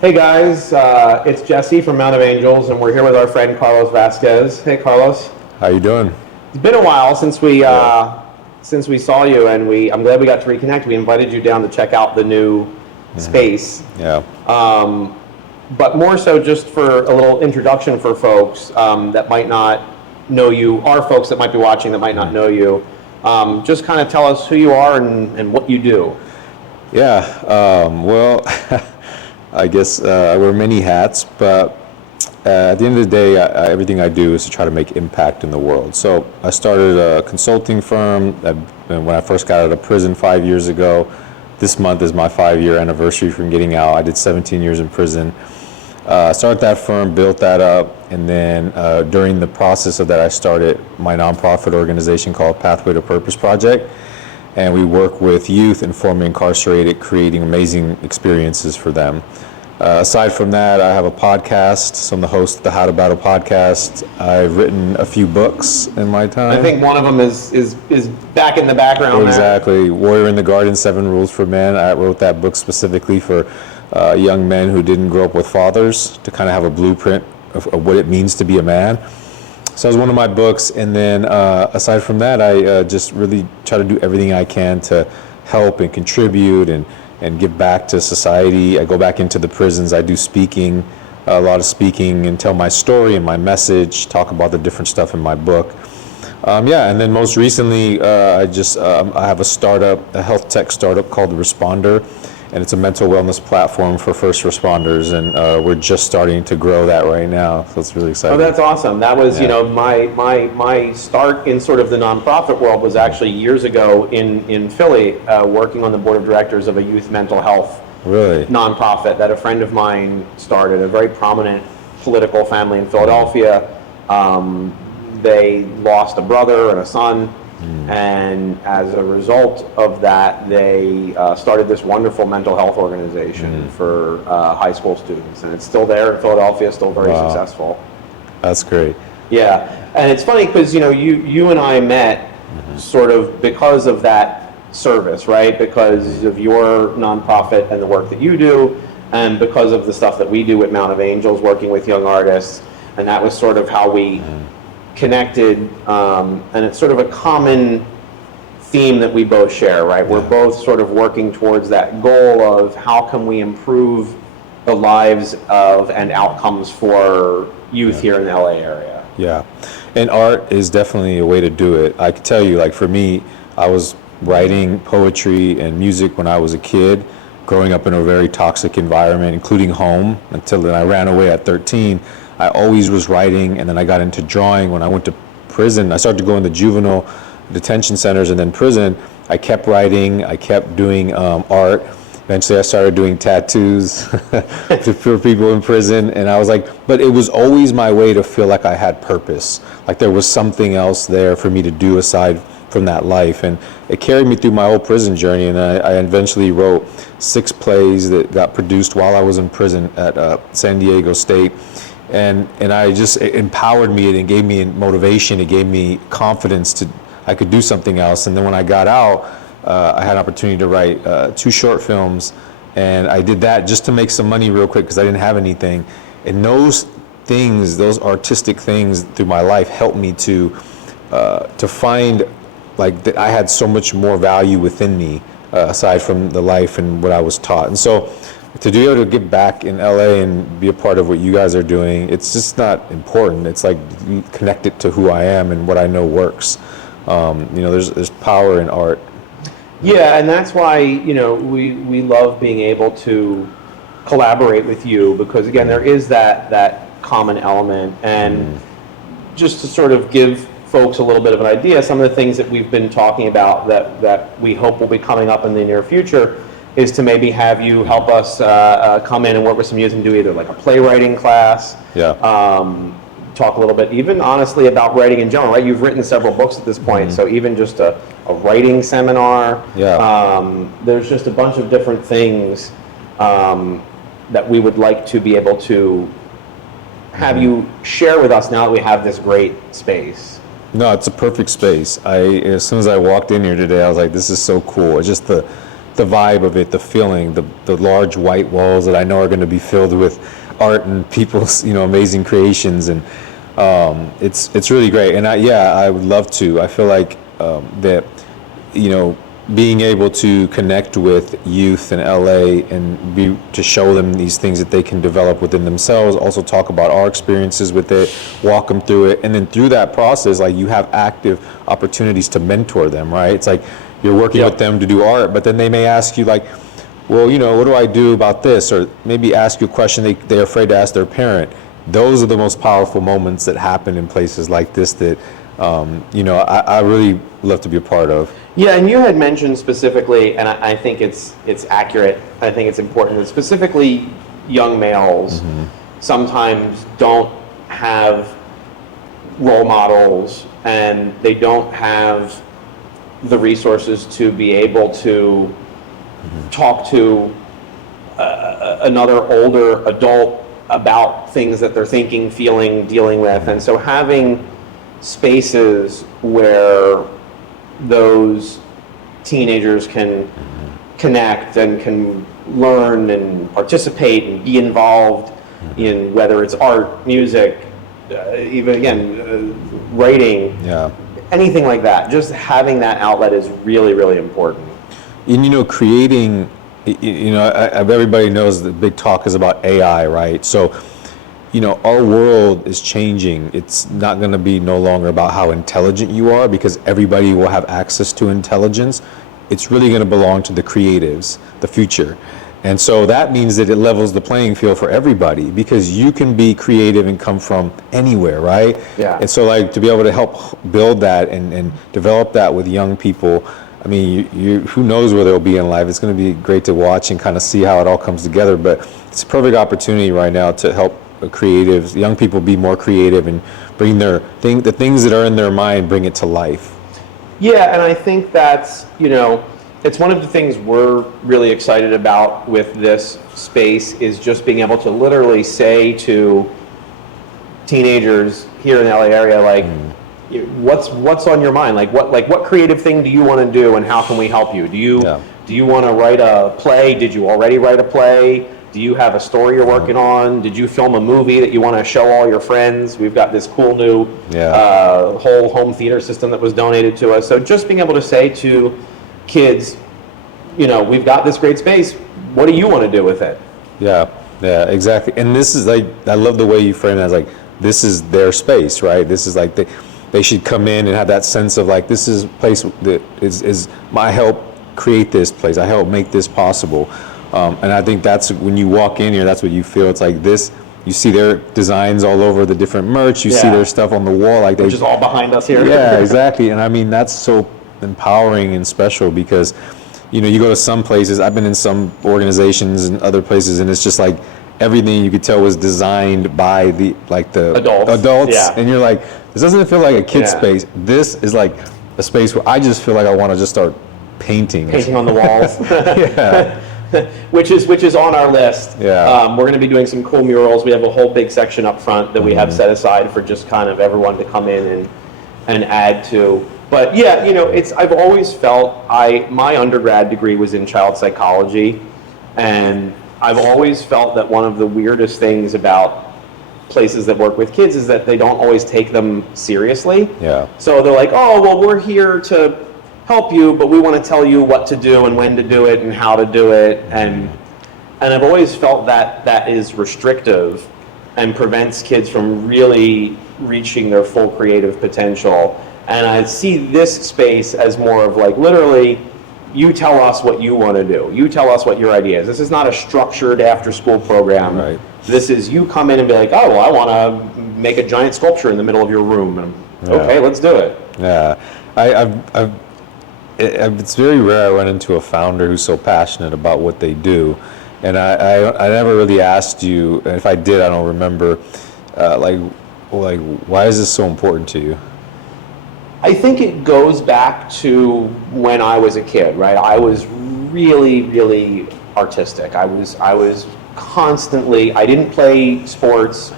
Hey guys, it's Jesse from Mount of Angels, and we're here with our friend Carlos Vazquez. Hey Carlos. How you doing? It's been a while since we saw you, and I'm glad we got to reconnect. We invited you down to check out the new space. Yeah. But more so just for a little introduction for folks that might not know you, or folks that might be watching that might not know you. Just kind of tell us who you are and what you do. Yeah. Well, I guess I wear many hats, but at the end of the day, everything I do is to try to make impact in the world. So I started a consulting firm when I first got out of prison 5 years ago. This month is my 5-year anniversary from getting out. I did 17 years in prison. Started that firm, built that up, and then during the process of that, I started my nonprofit organization called Pathway to Purpose Project. And we work with youth and formerly incarcerated, creating amazing experiences for them. Aside from that, I have a podcast. So I'm the host of the How to Battle podcast. I've written a few books in my time. I think one of them is back in the background. Exactly. There. Warrior in the Garden, 7 Rules for Men. I wrote that book specifically for young men who didn't grow up with fathers, to kind of have a blueprint of what it means to be a man. So that was one of my books, and then aside from that, I just really try to do everything I can to help and contribute and give back to society. I go back into the prisons. I do speaking, a lot of speaking, and tell my story and my message, talk about the different stuff in my book. And then most recently, I have a startup, a health tech startup called The Responder, and it's a mental wellness platform for first responders, and we're just starting to grow that right now, so it's really exciting. Oh, that's awesome. That was, my start in sort of the nonprofit world was actually years ago in Philly, working on the board of directors of a youth mental health nonprofit that a friend of mine started, a very prominent political family in Philadelphia. They lost a brother and a son. And as a result of that, they started this wonderful mental health organization for high school students. And it's still there in Philadelphia, still very successful. That's great. Yeah. And it's funny because, you and I met sort of because of that service, right? Because of your nonprofit and the work that you do, and because of the stuff that we do at Mount of Angels, working with young artists. And that was sort of how we connected, and it's sort of a common theme that we both share, right? We're both sort of working towards that goal of how can we improve the lives of and outcomes for youth here in the LA area. Yeah, and art is definitely a way to do it. I can tell you, like for me, I was writing poetry and music when I was a kid, growing up in a very toxic environment, including home, until then I ran away at 13. I always was writing, and then I got into drawing. When I went to prison, I started to go into juvenile detention centers and then prison. I kept writing, I kept doing art. Eventually I started doing tattoos for people in prison, and I was like, but it was always my way to feel like I had purpose, like there was something else there for me to do aside from that life. And it carried me through my whole prison journey, and I eventually wrote 6 plays that got produced while I was in prison at San Diego State. And it empowered me, and gave me motivation, it gave me confidence I could do something else. And then when I got out, I had an opportunity to write 2 short films, and I did that just to make some money real quick because I didn't have anything. And those things, those artistic things through my life helped me to find like that I had so much more value within me aside from the life and what I was taught. And so to be able to get back in LA and be a part of what you guys are doing, it's just not important. It's like connected to who I am and what I know works. There's power in art. Yeah, and that's why, we love being able to collaborate with you, because again, there is that common element. And just to sort of give folks a little bit of an idea, some of the things that we've been talking about that we hope will be coming up in the near future is to maybe have you help us come in and work with some youth and do either like a playwriting class, talk a little bit, even honestly about writing in general, right? You've written several books at this point, so even just a writing seminar. There's just a bunch of different things that we would like to be able to have you share with us now that we have this great space. No, it's a perfect space. As soon as I walked in here today, I was like, this is so cool. It's just the vibe of it, the feeling, the large white walls that I know are going to be filled with art and people's, amazing creations, and it's really great. And I would love to. I feel like that, being able to connect with youth in LA and to show them these things that they can develop within themselves, also talk about our experiences with it, walk them through it, and then through that process, like, you have active opportunities to mentor them, right? It's like you're working with them to do art, but then they may ask you, like, well, what do I do about this? Or maybe ask you a question they're afraid to ask their parent. Those are the most powerful moments that happen in places like this that, I really love to be a part of. Yeah, and you had mentioned specifically, and I think it's accurate, I think it's important, that specifically young males sometimes don't have role models, and they don't have the resources to be able to talk to another older adult about things that they're thinking, feeling, dealing with. And so having spaces where those teenagers can connect and can learn and participate and be involved in, whether it's art, music, even again, writing, anything like that. Just having that outlet is really, really important. And creating, everybody knows the big talk is about AI, right? So, our world is changing. It's not going to be no longer about how intelligent you are, because everybody will have access to intelligence. It's really going to belong to the creatives, the future. And so that means that it levels the playing field for everybody, because you can be creative and come from anywhere, right? Yeah. And so, like, to be able to help build that and develop that with young people, I mean, you who knows where they'll be in life. It's going to be great to watch and kind of see how it all comes together. But it's a perfect opportunity right now to help creatives, young people, be more creative and bring the things that are in their mind, bring it to life. Yeah, and I think that's, it's one of the things we're really excited about with this space, is just being able to literally say to teenagers here in the LA area, like, what's on your mind? Like what creative thing do you want to do, and how can we help you? Do you want to write a play? Did you already write a play? Do you have a story you're working on? Did you film a movie that you want to show all your friends? We've got this cool new whole home theater system that was donated to us. So just being able to say to kids, we've got this great space. What do you want to do with it? Yeah, exactly. And this is like, I love the way you frame it as like, this is their space, right? This is like, they should come in and have that sense of like, this is a place that is my help create this place. I help make this possible. And I think that's when you walk in here, that's what you feel. It's like this, you see their designs all over the different merch, you see their stuff on the wall. Which is all behind us here. Yeah, exactly. And I mean, that's so empowering and special, because, you go to some places, I've been in some organizations and other places, and it's just like everything you could tell was designed by the adults. Yeah. And you're like, this doesn't feel like a kid's space. This is like a space where I just feel like I want to just start painting on the walls. Yeah. which is on our list. Yeah. We're going to be doing some cool murals. We have a whole big section up front that we have set aside for just kind of everyone to come in and add to. But yeah, I've always felt, my undergrad degree was in child psychology, and I've always felt that one of the weirdest things about places that work with kids is that they don't always take them seriously. Yeah. So they're like, oh, well, we're here to help you, but we want to tell you what to do and when to do it and how to do it. And I've always felt that is restrictive and prevents kids from really reaching their full creative potential. And I see this space as more of like, literally, you tell us what you want to do. You tell us what your idea is. This is not a structured after-school program. Right. This is, you come in and be like, oh, well, I want to make a giant sculpture in the middle of your room. And okay, let's do it. Yeah. It's very rare I run into a founder who's so passionate about what they do. And I never really asked you, and if I did, I don't remember, like why is this so important to you? I think it goes back to when I was a kid, right? I was really, really artistic. I was constantly, I didn't play sports.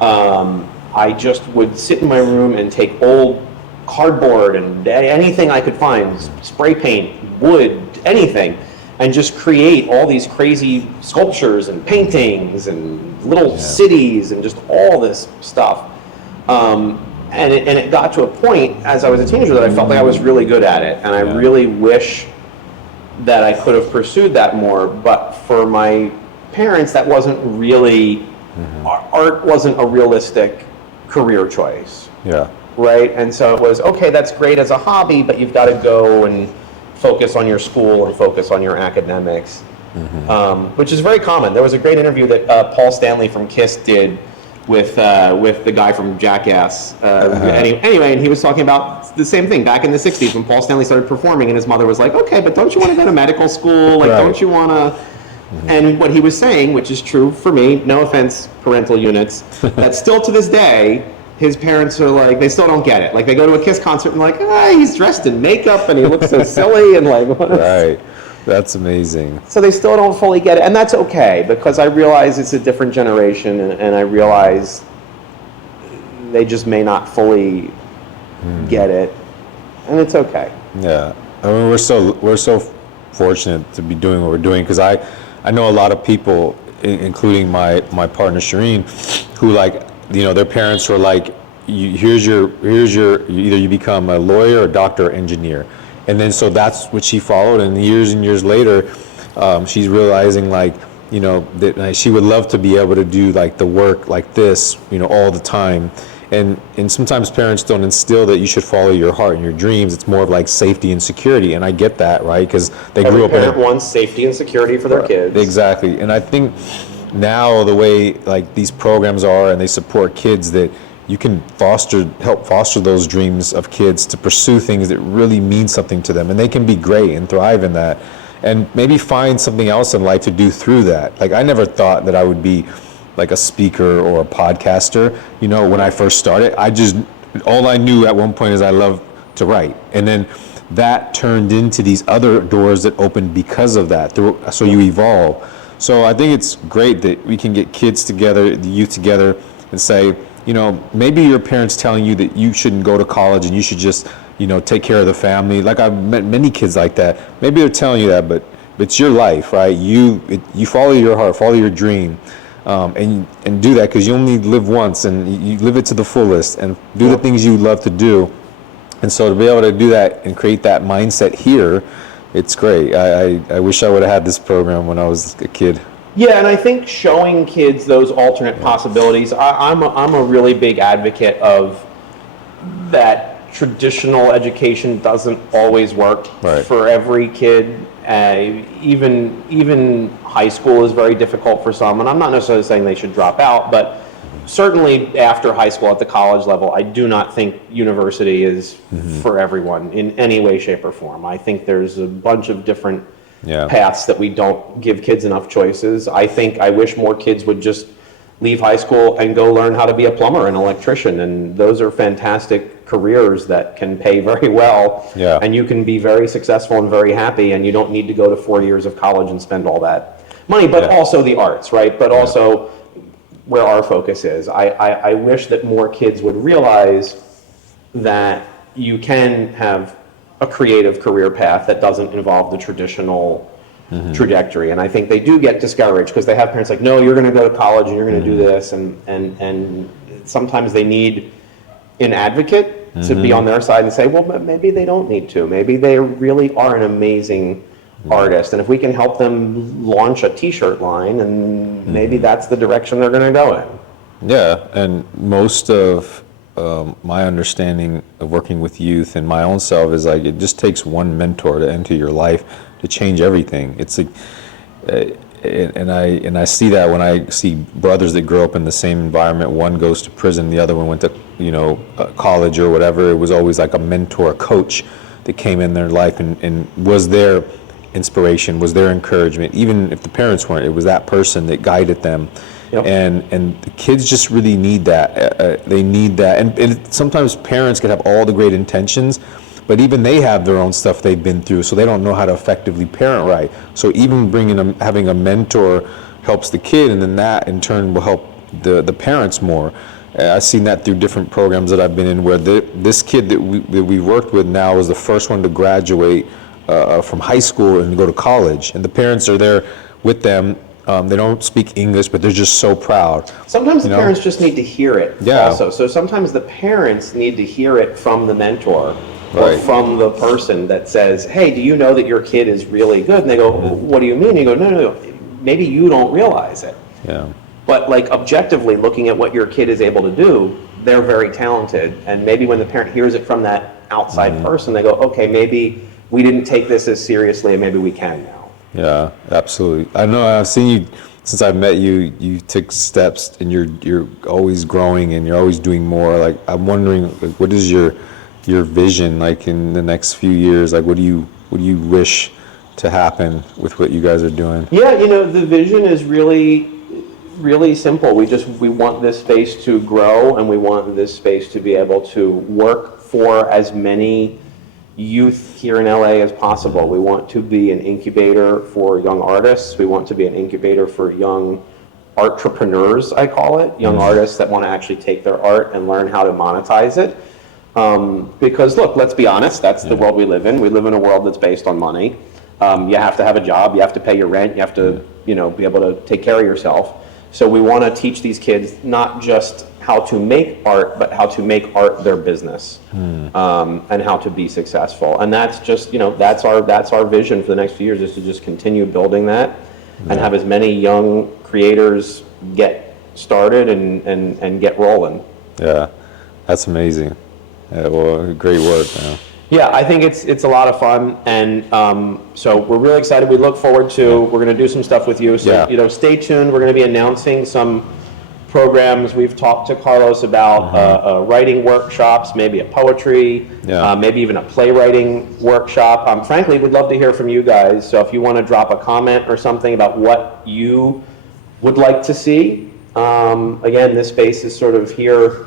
I just would sit in my room and take old cardboard and anything I could find, spray paint, wood, anything, and just create all these crazy sculptures and paintings and little cities and just all this stuff. And it got to a point as I was a teenager that I felt like I was really good at it, and I really wish that I could have pursued that more. But for my parents, that wasn't really, art wasn't a realistic career choice. Yeah. Right? And so it was, okay, that's great as a hobby, but you've got to go and focus on your school and focus on your academics, which is very common. There was a great interview that Paul Stanley from KISS did with the guy from Jackass. Anyway, and he was talking about the same thing back in the 60s when Paul Stanley started performing, and his mother was like, okay, but don't you want to go to medical school? Like, don't you want to... And what he was saying, which is true for me, no offense, parental units, that still to this day, his parents are like, they still don't get it. Like, they go to a KISS concert and like, he's dressed in makeup and he looks so silly and like, what is... Right. That's amazing. So they still don't fully get it, and that's okay, because I realize it's a different generation, and I realize they just may not fully get it, and it's okay. Yeah, I mean, we're so fortunate to be doing what we're doing, because I know a lot of people, including my partner Shireen, who, like, you know, their parents were like, here's your either you become a lawyer, a doctor, or engineer. And then so that's what she followed, and years later, she's realizing, like, you know, that she would love to be able to do like the work like this, you know, all the time. And sometimes parents don't instill that you should follow your heart and your dreams. It's more of like safety and security, and I get that, right? Because they grew up. Every parent wants safety and security for their kids. Exactly, and I think now the way like these programs are, and they support kids, that you can help foster those dreams of kids to pursue things that really mean something to them, and they can be great and thrive in that, and maybe find something else in life to do through that. Like, I never thought that I would be like a speaker or a podcaster. You know, when I first started, all I knew at one point is I love to write, and then that turned into these other doors that opened because of that. So you evolve. So I think it's great that we can get kids together, the youth together, and say, you know, maybe your parents telling you that you shouldn't go to college and you should just, you know, take care of the family. Like, I've met many kids like that. Maybe they're telling you that, but it's your life, right? You follow your heart, follow your dream, and do that, because you only live once, and you live it to the fullest, and do the things you love to do. And so to be able to do that and create that mindset here, it's great. I wish I would have had this program when I was a kid. Yeah, and I think showing kids those alternate possibilities, I'm a really big advocate of that. Traditional education doesn't always work for every kid. Even high school is very difficult for some, and I'm not necessarily saying they should drop out, but certainly after high school at the college level, I do not think university is for everyone in any way, shape, or form. I think there's a bunch of different paths that we don't give kids enough choices. I wish more kids would just leave high school and go learn how to be a plumber and electrician, and those are fantastic careers that can pay very well, and you can be very successful and very happy, and you don't need to go to 4 years of college and spend all that money, but also the arts, right? But also where our focus is. I wish that more kids would realize that you can have a creative career path that doesn't involve the traditional trajectory. And I think they do get discouraged because they have parents like, no, you're going to go to college and you're going to do this. And sometimes they need an advocate to be on their side and say, well, maybe they don't need to. Maybe they really are an amazing artist. And if we can help them launch a t-shirt line, and maybe that's the direction they're going to go in. Yeah, and most of my understanding of working with youth and my own self is like, it just takes one mentor to enter your life to change everything. It's like, and I see that when I see brothers that grow up in the same environment. One goes to prison, the other one went to college or whatever. It was always like a mentor, a coach that came in their life and was their inspiration, was their encouragement. Even if the parents weren't, it was that person that guided them. Yep. And the kids just really need that. They need that. And sometimes parents can have all the great intentions, but even they have their own stuff they've been through, so they don't know how to effectively parent right. So even having a mentor helps the kid, and then that in turn will help the parents more. I've seen that through different programs that I've been in, where this kid that we worked with now is the first one to graduate from high school and go to college, and the parents are there with them. They don't speak English, but they're just so proud. Sometimes the know? parents just need to hear it also. So sometimes the parents need to hear it from the mentor or from the person that says, hey, do you know that your kid is really good? And they go, what do you mean? You go, no, maybe you don't realize it. Yeah. But like objectively looking at what your kid is able to do, they're very talented. And maybe when the parent hears it from that outside person, they go, okay, maybe we didn't take this as seriously and maybe we can now. Yeah, absolutely. I know I've seen you since I met you. You took steps, and you're always growing, and you're always doing more. Like I'm wondering, like, what is your vision like in the next few years? Like, what do you wish to happen with what you guys are doing? Yeah, the vision is really simple. We want this space to grow, and we want this space to be able to work for as many youth here in LA as possible. We want to be an incubator for young artists. We want to be an incubator for young entrepreneurs, I call it, young artists that want to actually take their art and learn how to monetize it. Because look, let's be honest, that's the world we live in. We live in a world that's based on money. You have to have a job, you have to pay your rent, you have to, be able to take care of yourself. So we want to teach these kids not just how to make art, but how to make art their business, and how to be successful. And that's just, that's our vision for the next few years, is to just continue building that and have as many young creators get started and get rolling. Yeah, that's amazing. Yeah, well, great work, man. Yeah, I think it's a lot of fun, and so we're really excited. We look forward to, we're going to do some stuff with you, so stay tuned. We're going to be announcing some programs. We've talked to Carlos about writing workshops, maybe a poetry, maybe even a playwriting workshop. Frankly, we'd love to hear from you guys, so if you want to drop a comment or something about what you would like to see, again, this space is sort of here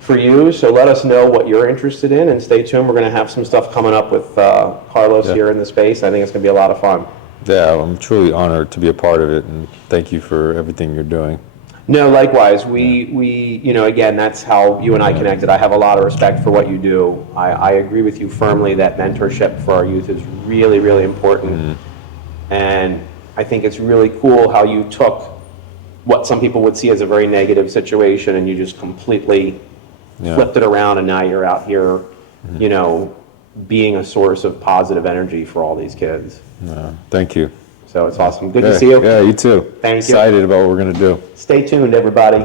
for you, so let us know what you're interested in, and stay tuned. We're going to have some stuff coming up with Carlos here in the space. I think it's going to be a lot of fun. Yeah, I'm truly honored to be a part of it, and thank you for everything you're doing. No, likewise. We again, that's how you and I connected. I have a lot of respect for what you do. I agree with you firmly that mentorship for our youth is really, really important. And I think it's really cool how you took what some people would see as a very negative situation and you just completely flipped it around, and now you're out here, being a source of positive energy for all these kids. Thank you. So it's awesome. Good to see you. Yeah, you too. Thank you. Excited about what we're going to do. Stay tuned, everybody.